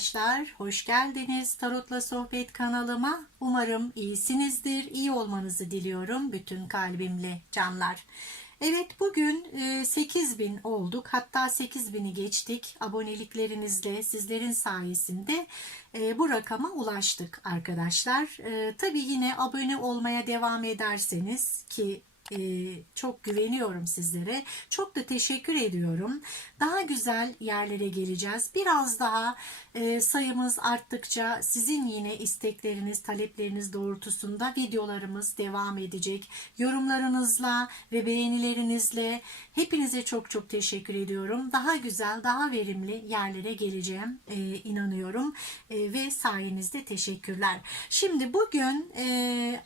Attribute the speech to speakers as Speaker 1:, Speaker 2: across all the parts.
Speaker 1: Arkadaşlar, hoş geldiniz Tarotla Sohbet kanalıma. Umarım iyisinizdir, iyi olmanızı diliyorum bütün kalbimle canlar. Evet bugün e, 8000 olduk hatta 8000'i geçtik aboneliklerinizle sizlerin sayesinde e, bu rakama ulaştık arkadaşlar. E, Tabii yine abone olmaya devam ederseniz ki ee, çok güveniyorum sizlere. Çok da teşekkür ediyorum. Daha güzel yerlere geleceğiz. Biraz daha e, sayımız arttıkça sizin yine istekleriniz, talepleriniz doğrultusunda videolarımız devam edecek. Yorumlarınızla ve beğenilerinizle hepinize çok çok teşekkür ediyorum. Daha güzel, daha verimli yerlere geleceğim e, inanıyorum E, ve sayenizde teşekkürler. Şimdi bugün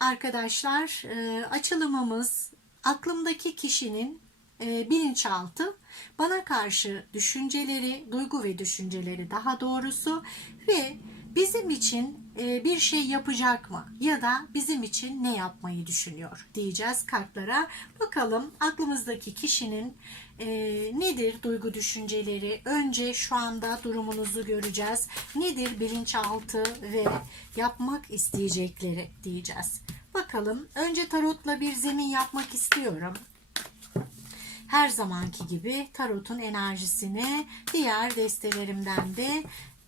Speaker 1: arkadaşlar açılımımız aklımdaki kişinin e, bilinçaltı bana karşı düşünceleri, duygu ve düşünceleri daha doğrusu ve bizim için bir şey yapacak mı ya da bizim için ne yapmayı düşünüyor diyeceğiz kartlara. Bakalım aklımızdaki kişinin e, nedir duygu düşünceleri? Önce şu anda durumunuzu göreceğiz. Nedir bilinçaltı ve yapmak isteyecekleri diyeceğiz. Bakalım önce tarotla bir zemin yapmak istiyorum. Her zamanki gibi tarotun enerjisini diğer destelerimden de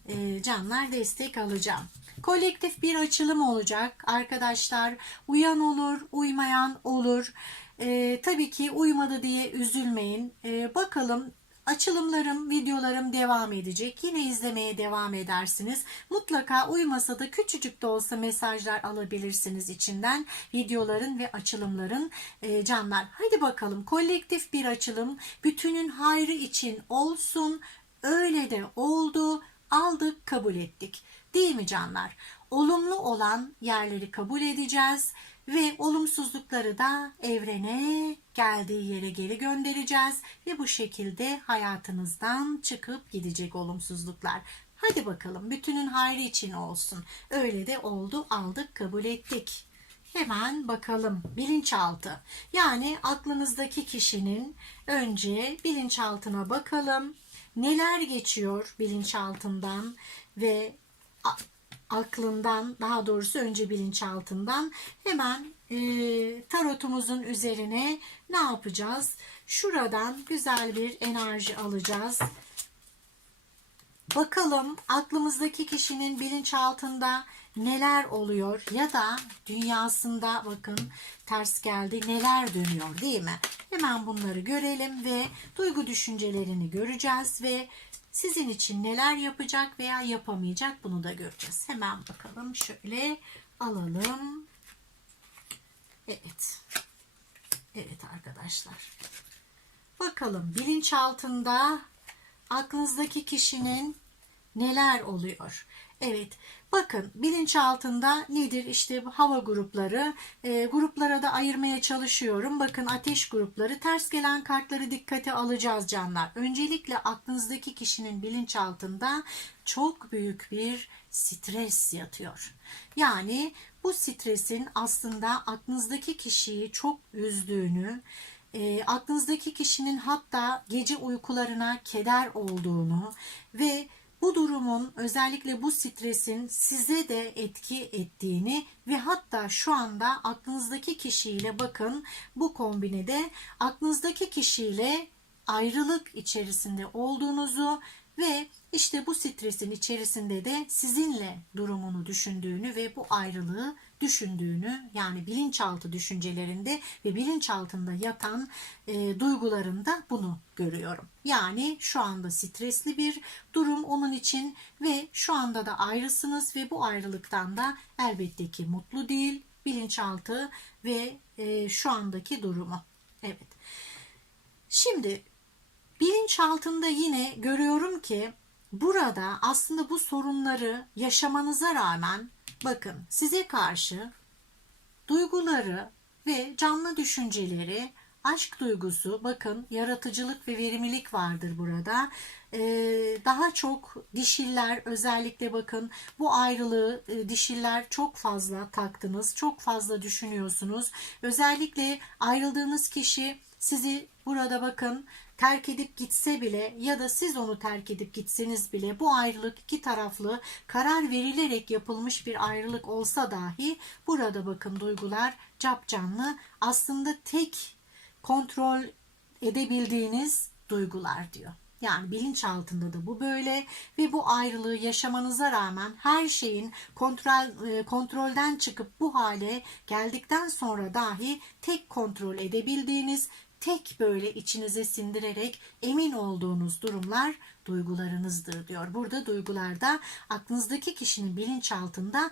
Speaker 1: e, canlar destek alacağım. Kolektif bir açılım olacak arkadaşlar. Uyan olur, uymayan olur. E, tabii ki uymadı diye üzülmeyin. E, bakalım Açılımlarım, videolarım devam edecek. Yine izlemeye devam edersiniz. Mutlaka uymasa da küçücük de olsa mesajlar alabilirsiniz içinden. Videoların ve açılımların e, canlar. Hadi bakalım kolektif bir açılım. Bütünün hayrı için olsun. Öyle de oldu. Aldık, kabul ettik. Değil mi canlar? Olumlu olan yerleri kabul edeceğiz ve olumsuzlukları da evrene geldiği yere geri göndereceğiz ve bu şekilde hayatınızdan çıkıp gidecek olumsuzluklar. Hadi bakalım bütünün hayrı için olsun. Öyle de oldu aldık kabul ettik. Hemen bakalım bilinçaltı. Yani aklınızdaki kişinin önce bilinçaltına bakalım. Neler geçiyor bilinçaltından ve aklından daha doğrusu önce bilinçaltından hemen e, tarotumuzun üzerine ne yapacağız? Şuradan güzel bir enerji alacağız. Bakalım aklımızdaki kişinin bilinçaltında neler oluyor ya da dünyasında bakın ters geldi neler dönüyor değil mi? Hemen bunları görelim ve duygu düşüncelerini göreceğiz ve sizin için neler yapacak veya yapamayacak bunu da göreceğiz. Hemen bakalım şöyle alalım. Evet. Evet arkadaşlar. Bakalım bilinçaltında aklınızdaki kişinin neler oluyor? Evet bakın bilinçaltında nedir işte hava grupları e, gruplara da ayırmaya çalışıyorum. Bakın ateş grupları ters gelen kartları dikkate alacağız canlar. Öncelikle aklınızdaki kişinin bilinçaltında çok büyük bir stres yatıyor. Yani bu stresin aslında aklınızdaki kişiyi çok üzdüğünü, e, aklınızdaki kişinin hatta gece uykularına keder olduğunu ve bu durumun özellikle bu stresin size de etki ettiğini ve hatta şu anda aklınızdaki kişiyle bakın bu kombinede aklınızdaki kişiyle ayrılık içerisinde olduğunuzu ve işte bu stresin içerisinde de sizinle durumunu düşündüğünü ve bu ayrılığı düşündüğünü yani bilinçaltı düşüncelerinde ve bilinçaltında yatan e, duygularında bunu görüyorum. Yani şu anda stresli bir durum onun için ve şu anda da ayrısınız ve bu ayrılıktan da elbette ki mutlu değil bilinçaltı ve e, şu andaki durumu. Evet. Şimdi bilinçaltında yine görüyorum ki burada aslında bu sorunları yaşamanıza rağmen bakın size karşı duyguları ve canlı düşünceleri aşk duygusu bakın yaratıcılık ve verimlilik vardır burada. Ee, daha çok dişiller özellikle bakın bu ayrılığı e, dişiller çok fazla taktınız. Çok fazla düşünüyorsunuz. Özellikle ayrıldığınız kişi sizi burada bakın terk edip gitse bile ya da siz onu terk edip gitseniz bile bu ayrılık iki taraflı karar verilerek yapılmış bir ayrılık olsa dahi burada bakın duygular cap canlı aslında tek kontrol edebildiğiniz duygular diyor. Yani bilinçaltında da bu böyle ve bu ayrılığı yaşamanıza rağmen her şeyin kontrol e, kontrolden çıkıp bu hale geldikten sonra dahi tek kontrol edebildiğiniz, tek böyle içinize sindirerek emin olduğunuz durumlar duygularınızdır diyor. Burada duygularda aklınızdaki kişinin bilinçaltında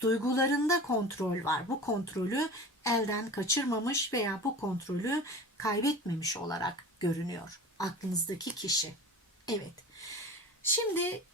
Speaker 1: duygularında kontrol var. Bu kontrolü elden kaçırmamış veya bu kontrolü kaybetmemiş olarak görünüyor aklınızdaki kişi. Evet. Şimdi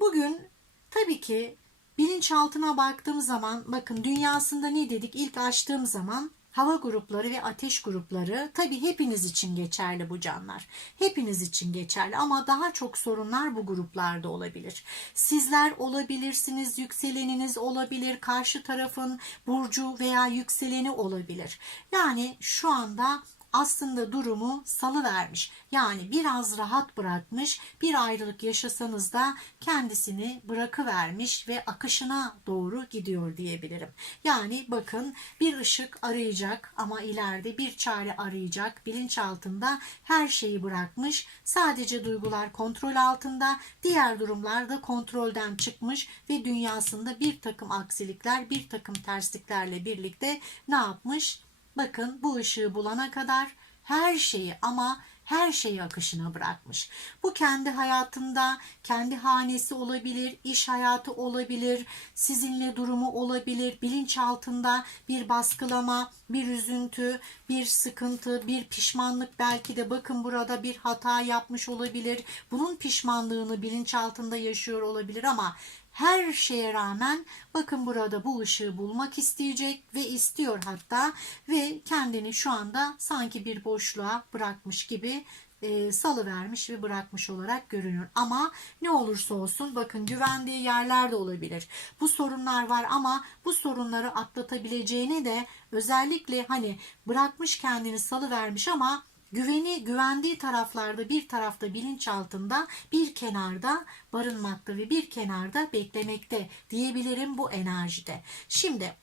Speaker 1: bugün tabii ki bilinçaltına baktığım zaman bakın dünyasında ne dedik ilk açtığım zaman hava grupları ve ateş grupları tabii hepiniz için geçerli bu canlar. Hepiniz için geçerli ama daha çok sorunlar bu gruplarda olabilir. Sizler olabilirsiniz, yükseleniniz olabilir, karşı tarafın burcu veya yükseleni olabilir. Yani şu anda aslında durumu salı vermiş. Yani biraz rahat bırakmış. Bir ayrılık yaşasanız da kendisini bırakıvermiş ve akışına doğru gidiyor diyebilirim. Yani bakın bir ışık arayacak ama ileride bir çare arayacak. Bilinçaltında her şeyi bırakmış. Sadece duygular kontrol altında. Diğer durumlar da kontrolden çıkmış ve dünyasında bir takım aksilikler, bir takım tersliklerle birlikte ne yapmış? Bakın bu ışığı bulana kadar her şeyi ama her şeyi akışına bırakmış. Bu kendi hayatında, kendi hanesi olabilir, iş hayatı olabilir, sizinle durumu olabilir, bilinçaltında bir baskılama, bir üzüntü, bir sıkıntı, bir pişmanlık belki de bakın burada bir hata yapmış olabilir. Bunun pişmanlığını bilinçaltında yaşıyor olabilir ama her şeye rağmen bakın burada bu ışığı bulmak isteyecek ve istiyor hatta ve kendini şu anda sanki bir boşluğa bırakmış gibi e, salı vermiş ve bırakmış olarak görünüyor. Ama ne olursa olsun bakın güvendiği yerler de olabilir. Bu sorunlar var ama bu sorunları atlatabileceğini de özellikle hani bırakmış kendini salı vermiş ama güveni güvendiği taraflarda bir tarafta bilinç altında bir kenarda barınmakta ve bir kenarda beklemekte diyebilirim bu enerjide. Şimdi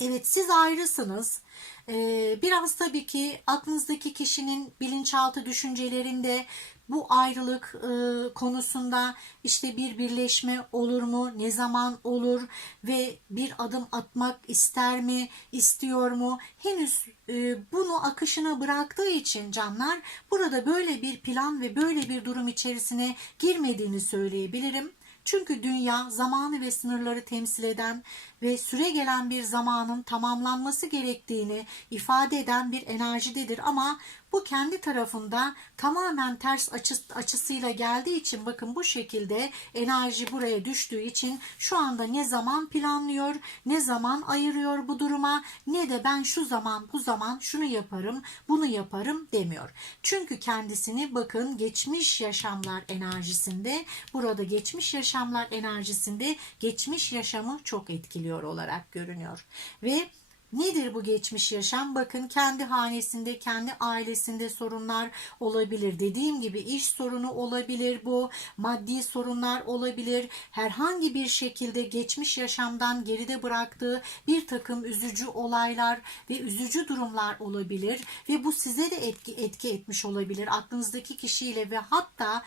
Speaker 1: evet siz ayrısınız. Ee, biraz tabii ki aklınızdaki kişinin bilinçaltı düşüncelerinde bu ayrılık e, konusunda işte bir birleşme olur mu, ne zaman olur ve bir adım atmak ister mi, istiyor mu? Henüz e, bunu akışına bıraktığı için canlar burada böyle bir plan ve böyle bir durum içerisine girmediğini söyleyebilirim. Çünkü dünya zamanı ve sınırları temsil eden ve süre gelen bir zamanın tamamlanması gerektiğini ifade eden bir enerjidedir ama bu kendi tarafında tamamen ters açı, açısıyla geldiği için bakın bu şekilde enerji buraya düştüğü için şu anda ne zaman planlıyor, ne zaman ayırıyor bu duruma ne de ben şu zaman bu zaman şunu yaparım, bunu yaparım demiyor. Çünkü kendisini bakın geçmiş yaşamlar enerjisinde burada geçmiş yaşamlar enerjisinde geçmiş yaşamı çok etkiliyor olarak görünüyor. Ve Nedir bu geçmiş yaşam? Bakın kendi hanesinde, kendi ailesinde sorunlar olabilir. Dediğim gibi iş sorunu olabilir bu, maddi sorunlar olabilir. Herhangi bir şekilde geçmiş yaşamdan geride bıraktığı bir takım üzücü olaylar ve üzücü durumlar olabilir ve bu size de etki etki etmiş olabilir. Aklınızdaki kişiyle ve hatta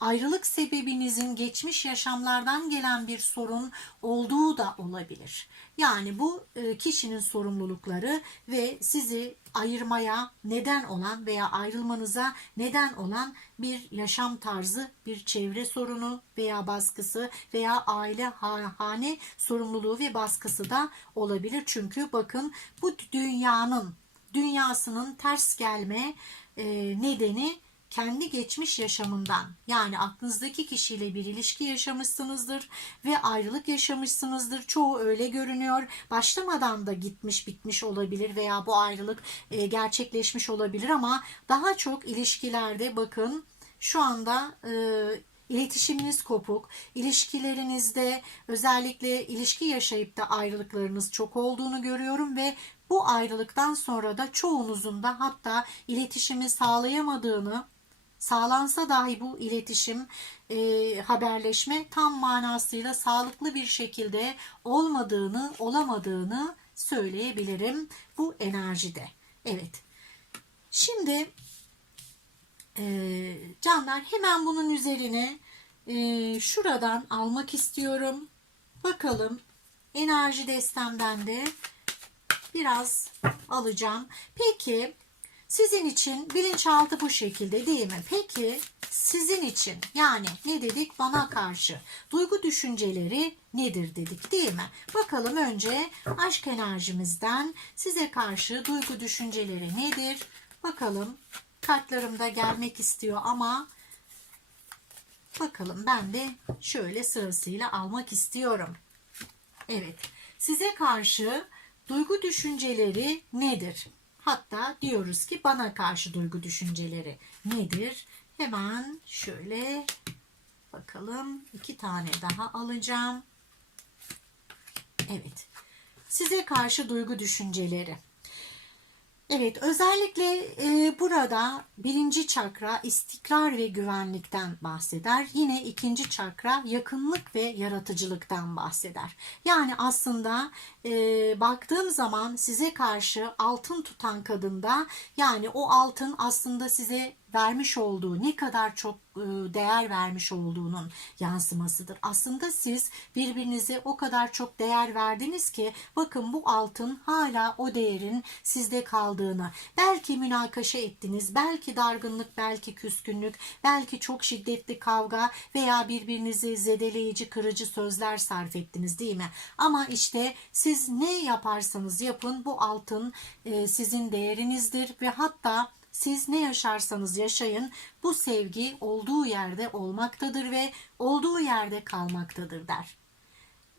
Speaker 1: ayrılık sebebinizin geçmiş yaşamlardan gelen bir sorun olduğu da olabilir. Yani bu e, kişinin sorumlulukları ve sizi ayırmaya neden olan veya ayrılmanıza neden olan bir yaşam tarzı, bir çevre sorunu veya baskısı veya aile hane sorumluluğu ve baskısı da olabilir. Çünkü bakın bu dünyanın dünyasının ters gelme e, nedeni kendi geçmiş yaşamından yani aklınızdaki kişiyle bir ilişki yaşamışsınızdır ve ayrılık yaşamışsınızdır. Çoğu öyle görünüyor. Başlamadan da gitmiş bitmiş olabilir veya bu ayrılık e, gerçekleşmiş olabilir ama daha çok ilişkilerde bakın şu anda e, iletişiminiz kopuk, ilişkilerinizde özellikle ilişki yaşayıp da ayrılıklarınız çok olduğunu görüyorum ve bu ayrılıktan sonra da çoğunuzun da hatta iletişimi sağlayamadığını sağlansa dahi bu iletişim e, haberleşme tam manasıyla sağlıklı bir şekilde olmadığını olamadığını söyleyebilirim bu enerjide. Evet. Şimdi e, canlar hemen bunun üzerine e, şuradan almak istiyorum. Bakalım enerji destemden de biraz alacağım. Peki sizin için bilinçaltı bu şekilde değil mi? Peki sizin için yani ne dedik bana karşı duygu düşünceleri nedir dedik değil mi? Bakalım önce aşk enerjimizden size karşı duygu düşünceleri nedir? Bakalım kartlarımda gelmek istiyor ama bakalım ben de şöyle sırasıyla almak istiyorum. Evet size karşı duygu düşünceleri nedir? Hatta diyoruz ki bana karşı duygu düşünceleri nedir? Hemen şöyle bakalım iki tane daha alacağım. Evet. Size karşı duygu düşünceleri. Evet, özellikle e, burada birinci çakra istikrar ve güvenlikten bahseder. Yine ikinci çakra yakınlık ve yaratıcılıktan bahseder. Yani aslında e, baktığım zaman size karşı altın tutan kadında yani o altın aslında size vermiş olduğu ne kadar çok değer vermiş olduğunun yansımasıdır. Aslında siz birbirinize o kadar çok değer verdiniz ki bakın bu altın hala o değerin sizde kaldığını belki münakaşa ettiniz belki dargınlık belki küskünlük belki çok şiddetli kavga veya birbirinizi zedeleyici kırıcı sözler sarf ettiniz değil mi? Ama işte siz ne yaparsanız yapın bu altın e, sizin değerinizdir ve hatta siz ne yaşarsanız yaşayın bu sevgi olduğu yerde olmaktadır ve olduğu yerde kalmaktadır der.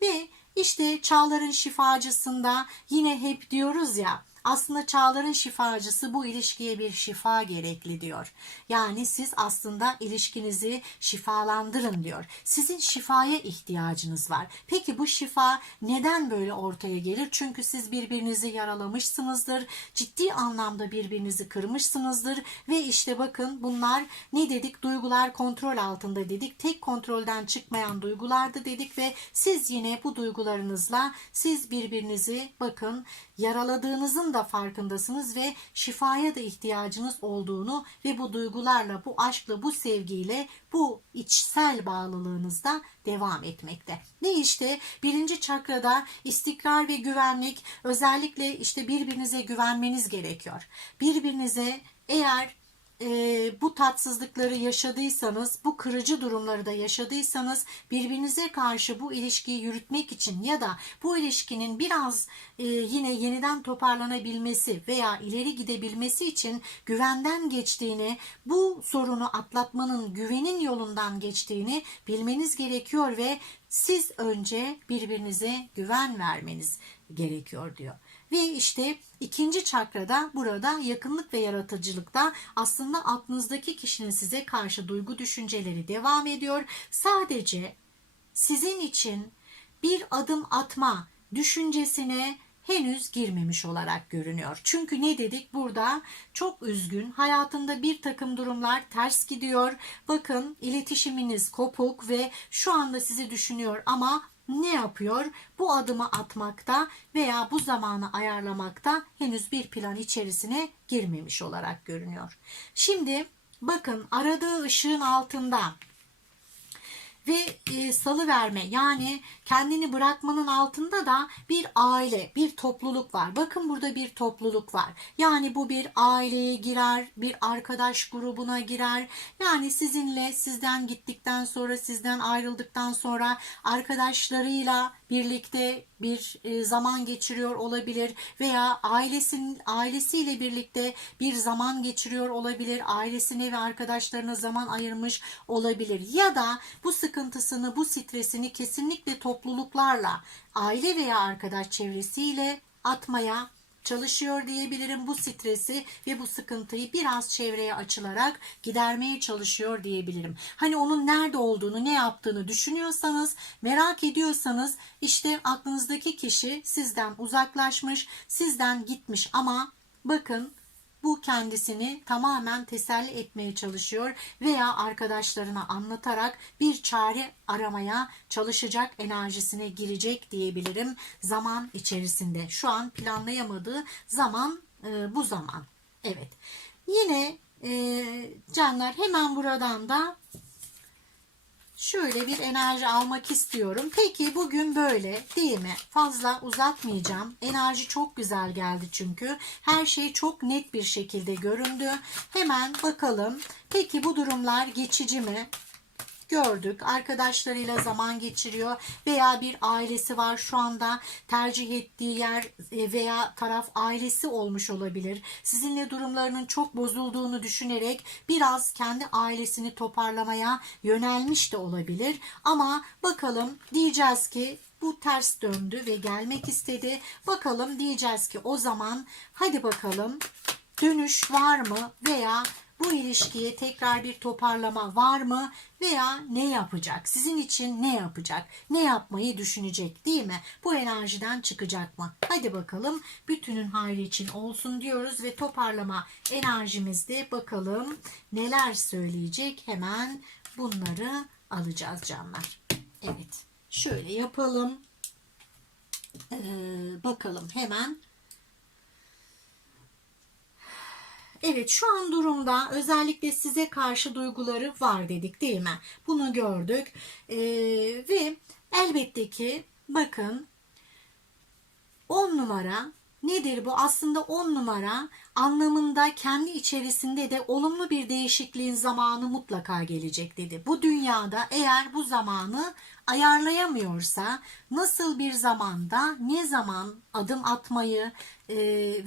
Speaker 1: Ve işte çağların şifacısında yine hep diyoruz ya aslında çağların şifacısı bu ilişkiye bir şifa gerekli diyor. Yani siz aslında ilişkinizi şifalandırın diyor. Sizin şifaya ihtiyacınız var. Peki bu şifa neden böyle ortaya gelir? Çünkü siz birbirinizi yaralamışsınızdır. Ciddi anlamda birbirinizi kırmışsınızdır ve işte bakın bunlar ne dedik? Duygular kontrol altında dedik. Tek kontrolden çıkmayan duygulardı dedik ve siz yine bu duygularınızla siz birbirinizi bakın yaraladığınızın da farkındasınız ve şifaya da ihtiyacınız olduğunu ve bu duygularla, bu aşkla, bu sevgiyle, bu içsel bağlılığınızda devam etmekte. Ne işte birinci çakrada istikrar ve güvenlik özellikle işte birbirinize güvenmeniz gerekiyor. Birbirinize eğer e, bu tatsızlıkları yaşadıysanız, bu kırıcı durumları da yaşadıysanız birbirinize karşı bu ilişkiyi yürütmek için ya da bu ilişkinin biraz e, yine yeniden toparlanabilmesi veya ileri gidebilmesi için güvenden geçtiğini, bu sorunu atlatmanın güvenin yolundan geçtiğini bilmeniz gerekiyor ve siz önce birbirinize güven vermeniz gerekiyor diyor. Ve işte ikinci çakrada burada yakınlık ve yaratıcılıkta aslında aklınızdaki kişinin size karşı duygu düşünceleri devam ediyor. Sadece sizin için bir adım atma düşüncesine henüz girmemiş olarak görünüyor. Çünkü ne dedik burada çok üzgün hayatında bir takım durumlar ters gidiyor. Bakın iletişiminiz kopuk ve şu anda sizi düşünüyor ama ne yapıyor? Bu adımı atmakta veya bu zamanı ayarlamakta henüz bir plan içerisine girmemiş olarak görünüyor. Şimdi bakın aradığı ışığın altında ve e, salı verme yani kendini bırakmanın altında da bir aile, bir topluluk var. Bakın burada bir topluluk var. Yani bu bir aileye girer, bir arkadaş grubuna girer. Yani sizinle sizden gittikten sonra, sizden ayrıldıktan sonra arkadaşlarıyla birlikte bir e, zaman geçiriyor olabilir veya ailesinin ailesiyle birlikte bir zaman geçiriyor olabilir. Ailesine ve arkadaşlarına zaman ayırmış olabilir. Ya da bu sıkıntısını, bu stresini kesinlikle topluluklarla, aile veya arkadaş çevresiyle atmaya çalışıyor diyebilirim. Bu stresi ve bu sıkıntıyı biraz çevreye açılarak gidermeye çalışıyor diyebilirim. Hani onun nerede olduğunu, ne yaptığını düşünüyorsanız, merak ediyorsanız işte aklınızdaki kişi sizden uzaklaşmış, sizden gitmiş ama bakın bu kendisini tamamen teselli etmeye çalışıyor veya arkadaşlarına anlatarak bir çare aramaya çalışacak enerjisine girecek diyebilirim zaman içerisinde. Şu an planlayamadığı zaman e, bu zaman. Evet. Yine e, canlar hemen buradan da şöyle bir enerji almak istiyorum. Peki bugün böyle değil mi? Fazla uzatmayacağım. Enerji çok güzel geldi çünkü. Her şey çok net bir şekilde göründü. Hemen bakalım. Peki bu durumlar geçici mi? Gördük. Arkadaşlarıyla zaman geçiriyor veya bir ailesi var şu anda tercih ettiği yer e, veya taraf ailesi olmuş olabilir. Sizinle durumlarının çok bozulduğunu düşünerek biraz kendi ailesini toparlamaya yönelmiş de olabilir. Ama bakalım diyeceğiz ki bu ters döndü ve gelmek istedi. Bakalım diyeceğiz ki o zaman hadi bakalım dönüş var mı veya bu ilişkiye tekrar bir toparlama var mı veya ne yapacak? Sizin için ne yapacak? Ne yapmayı düşünecek değil mi? Bu enerjiden çıkacak mı? Hadi bakalım bütünün hayrı için olsun diyoruz ve toparlama enerjimizde bakalım neler söyleyecek? Hemen bunları alacağız canlar. Evet. Şöyle yapalım. Ee, bakalım hemen Evet şu an durumda özellikle size karşı duyguları var dedik değil mi? Bunu gördük. Ee, ve elbette ki bakın 10 numara nedir bu? Aslında 10 numara anlamında kendi içerisinde de olumlu bir değişikliğin zamanı mutlaka gelecek dedi. Bu dünyada eğer bu zamanı ayarlayamıyorsa nasıl bir zamanda ne zaman adım atmayı e,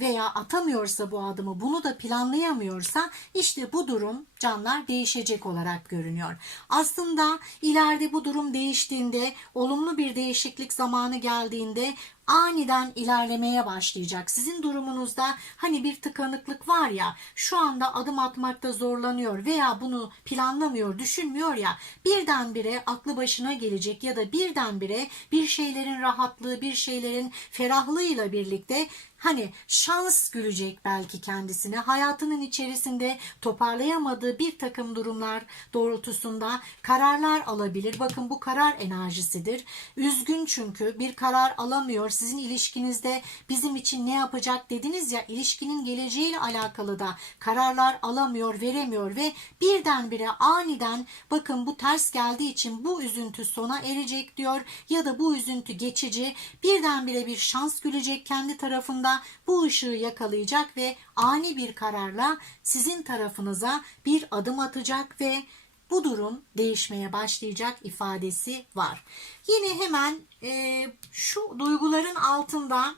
Speaker 1: veya atamıyorsa bu adımı bunu da planlayamıyorsa işte bu durum canlar değişecek olarak görünüyor. Aslında ileride bu durum değiştiğinde olumlu bir değişiklik zamanı geldiğinde aniden ilerlemeye başlayacak. Sizin durumunuzda hani bir tıkanıklık var ya şu anda adım atmakta zorlanıyor veya bunu planlamıyor, düşünmüyor ya birdenbire aklı başına gelecek ya da birdenbire bir şeylerin rahatlığı, bir şeylerin ferahlığıyla birlikte hani şans gülecek belki kendisine hayatının içerisinde toparlayamadığı bir takım durumlar doğrultusunda kararlar alabilir. Bakın bu karar enerjisidir. Üzgün çünkü bir karar alamıyor. Sizin ilişkinizde bizim için ne yapacak dediniz ya ilişkinin geleceğiyle alakalı da kararlar alamıyor, veremiyor ve birdenbire aniden bakın bu ters geldiği için bu üzüntü sona erecek diyor ya da bu üzüntü geçici birdenbire bir şans gülecek kendi tarafında bu ışığı yakalayacak ve ani bir kararla sizin tarafınıza bir adım atacak ve bu durum değişmeye başlayacak ifadesi var. Yine hemen e, şu duyguların altında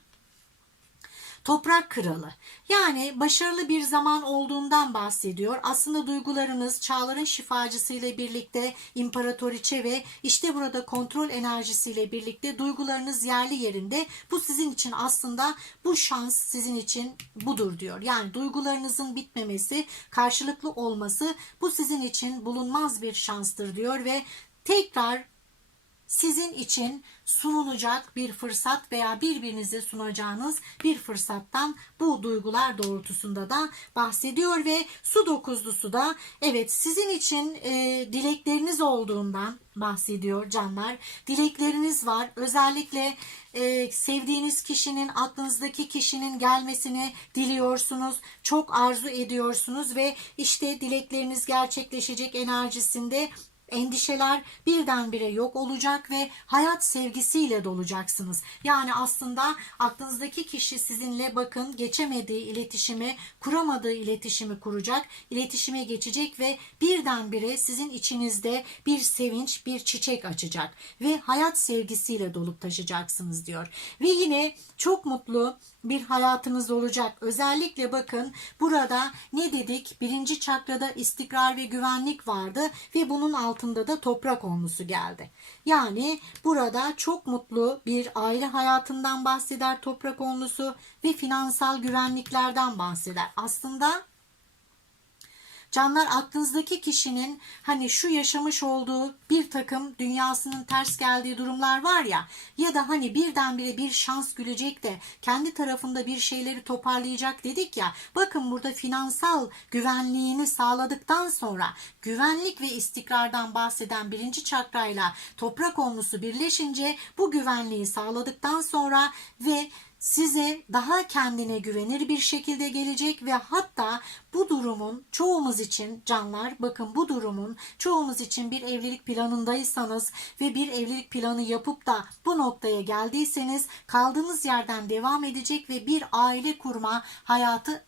Speaker 1: Toprak kralı. Yani başarılı bir zaman olduğundan bahsediyor. Aslında duygularınız çağların şifacısıyla birlikte imparatoriçe ve işte burada kontrol enerjisiyle birlikte duygularınız yerli yerinde. Bu sizin için aslında bu şans sizin için budur diyor. Yani duygularınızın bitmemesi, karşılıklı olması bu sizin için bulunmaz bir şanstır diyor ve tekrar sizin için sunulacak bir fırsat veya birbirinize sunacağınız bir fırsattan bu duygular doğrultusunda da bahsediyor ve su dokuzlusu da evet sizin için e, dilekleriniz olduğundan bahsediyor canlar. Dilekleriniz var. Özellikle e, sevdiğiniz kişinin, aklınızdaki kişinin gelmesini diliyorsunuz. Çok arzu ediyorsunuz ve işte dilekleriniz gerçekleşecek enerjisinde endişeler birdenbire yok olacak ve hayat sevgisiyle dolacaksınız. Yani aslında aklınızdaki kişi sizinle bakın geçemediği iletişimi, kuramadığı iletişimi kuracak, iletişime geçecek ve birdenbire sizin içinizde bir sevinç, bir çiçek açacak ve hayat sevgisiyle dolup taşıyacaksınız diyor. Ve yine çok mutlu bir hayatınız olacak. Özellikle bakın burada ne dedik? Birinci çakrada istikrar ve güvenlik vardı ve bunun altında altında da toprak onlusu geldi. Yani burada çok mutlu bir aile hayatından bahseder toprak onlusu ve finansal güvenliklerden bahseder. Aslında Canlar aklınızdaki kişinin hani şu yaşamış olduğu bir takım dünyasının ters geldiği durumlar var ya ya da hani birdenbire bir şans gülecek de kendi tarafında bir şeyleri toparlayacak dedik ya bakın burada finansal güvenliğini sağladıktan sonra güvenlik ve istikrardan bahseden birinci çakrayla toprak onlusu birleşince bu güvenliği sağladıktan sonra ve size daha kendine güvenir bir şekilde gelecek ve hatta bu durumun çoğumuz için canlar bakın bu durumun çoğumuz için bir evlilik planındaysanız ve bir evlilik planı yapıp da bu noktaya geldiyseniz kaldığınız yerden devam edecek ve bir aile kurma hayatı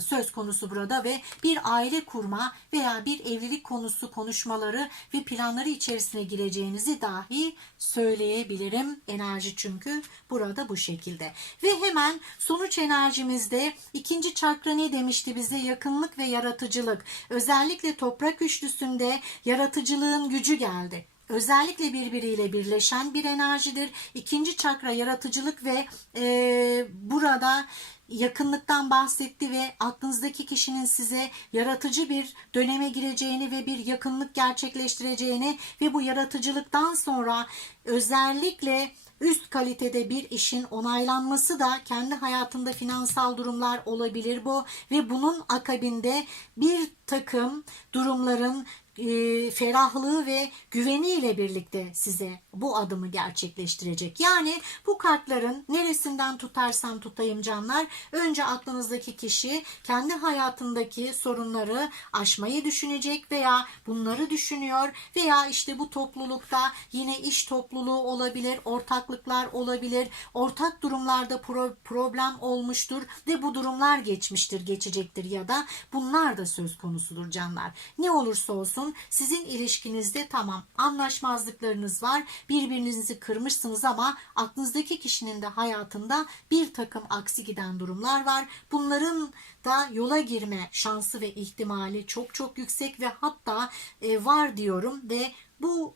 Speaker 1: söz konusu burada ve bir aile kurma veya bir evlilik konusu konuşmaları ve planları içerisine gireceğinizi dahi söyleyebilirim. Enerji çünkü burada bu şekilde. Ve hemen sonuç enerjimizde ikinci çakra ne demişti bize? Yakınlık ve yaratıcılık. Özellikle toprak üçlüsünde yaratıcılığın gücü geldi özellikle birbiriyle birleşen bir enerjidir. İkinci çakra yaratıcılık ve e, burada yakınlıktan bahsetti ve aklınızdaki kişinin size yaratıcı bir döneme gireceğini ve bir yakınlık gerçekleştireceğini ve bu yaratıcılıktan sonra özellikle üst kalitede bir işin onaylanması da kendi hayatında finansal durumlar olabilir bu ve bunun akabinde bir takım durumların e, ferahlığı ve güveniyle birlikte size bu adımı gerçekleştirecek. Yani bu kartların neresinden tutarsam tutayım canlar önce aklınızdaki kişi kendi hayatındaki sorunları aşmayı düşünecek veya bunları düşünüyor veya işte bu toplulukta yine iş topluluğu olabilir, ortaklıklar olabilir, ortak durumlarda pro- problem olmuştur ve bu durumlar geçmiştir, geçecektir ya da bunlar da söz konusudur canlar. Ne olursa olsun sizin ilişkinizde tamam anlaşmazlıklarınız var. Birbirinizi kırmışsınız ama aklınızdaki kişinin de hayatında bir takım aksi giden durumlar var. Bunların da yola girme şansı ve ihtimali çok çok yüksek ve hatta e, var diyorum ve bu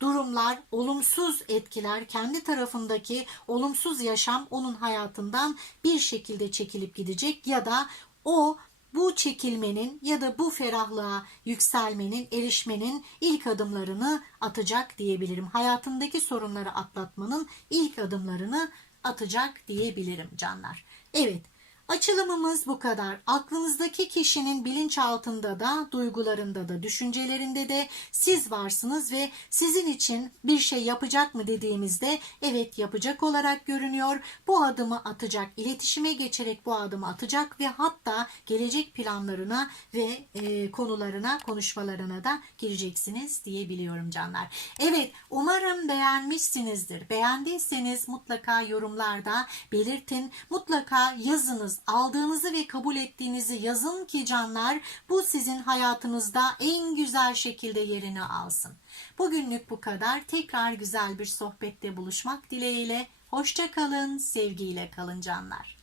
Speaker 1: durumlar, olumsuz etkiler, kendi tarafındaki olumsuz yaşam onun hayatından bir şekilde çekilip gidecek ya da o bu çekilmenin ya da bu ferahlığa yükselmenin, erişmenin ilk adımlarını atacak diyebilirim. Hayatındaki sorunları atlatmanın ilk adımlarını atacak diyebilirim canlar. Evet, Açılımımız bu kadar. Aklınızdaki kişinin bilinçaltında da, duygularında da, düşüncelerinde de siz varsınız ve sizin için bir şey yapacak mı dediğimizde evet yapacak olarak görünüyor. Bu adımı atacak, iletişime geçerek bu adımı atacak ve hatta gelecek planlarına ve e, konularına, konuşmalarına da gireceksiniz diyebiliyorum canlar. Evet, umarım beğenmişsinizdir. Beğendiyseniz mutlaka yorumlarda belirtin. Mutlaka yazınız aldığınızı ve kabul ettiğinizi yazın ki canlar bu sizin hayatınızda en güzel şekilde yerini alsın. Bugünlük bu kadar. Tekrar güzel bir sohbette buluşmak dileğiyle. Hoşça kalın, sevgiyle kalın canlar.